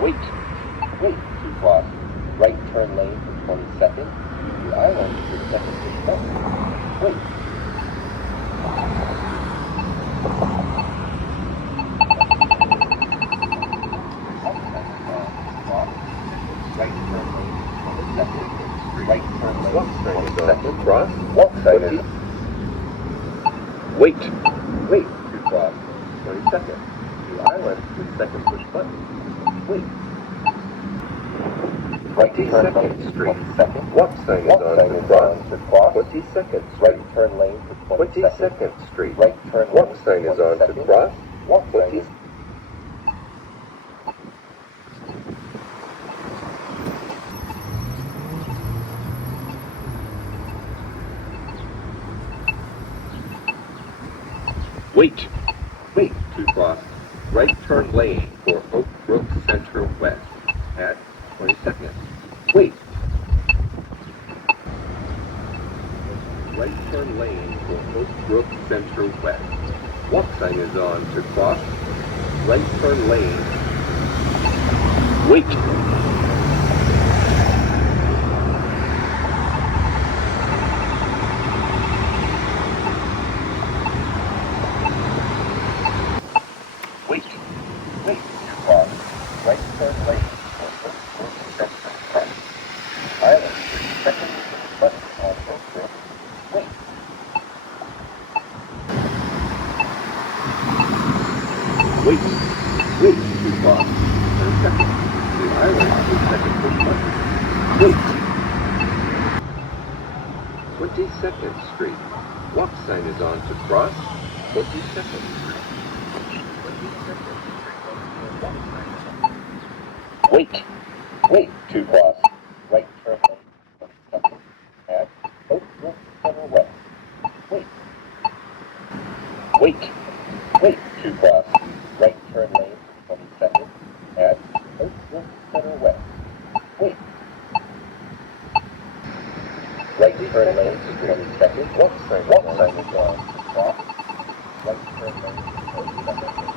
Wait. Wait to cross right turn lane for 20 seconds. The island is second push button. Wait. Right turn lane for 20 seconds. Right turn lane for 20 seconds. Cross. Walk sign is. Wait. Wait to cross 20 seconds. The island is second push button. Wait. Right turn lane for 20 seconds. Walk sign is on to cross. 20 seconds. Right turn lane for 20 seconds. Street. Right turn. Walk sign is on to cross. Walk sign is. Wait. Wait to cross right turn lane for Oak Brook Center West at 20 seconds. Wait. Right turn lane for Oak Brook Center West. Walk sign is on to cross. Right turn lane. Wait. Wait. Wait to cross right turn lane for Oak Brook Center West. Island is second button on Oak Brook. Wait. Wait. Wait to cross 10 seconds. The island is second push button. Wait. 22nd Street. Walk sign is on to cross. 22nd Street. 22nd Street. Walk sign is on. Wait. Wait to cross right turn lane 20 seconds at Oak Brook Center West. Wait. Wait. Wait to cross right turn lane for 20 seconds at Oak Brook Center West. Wait. Right turn lane for 20 seconds. Walk sign is on to cross. Right turn lane for 20 seconds.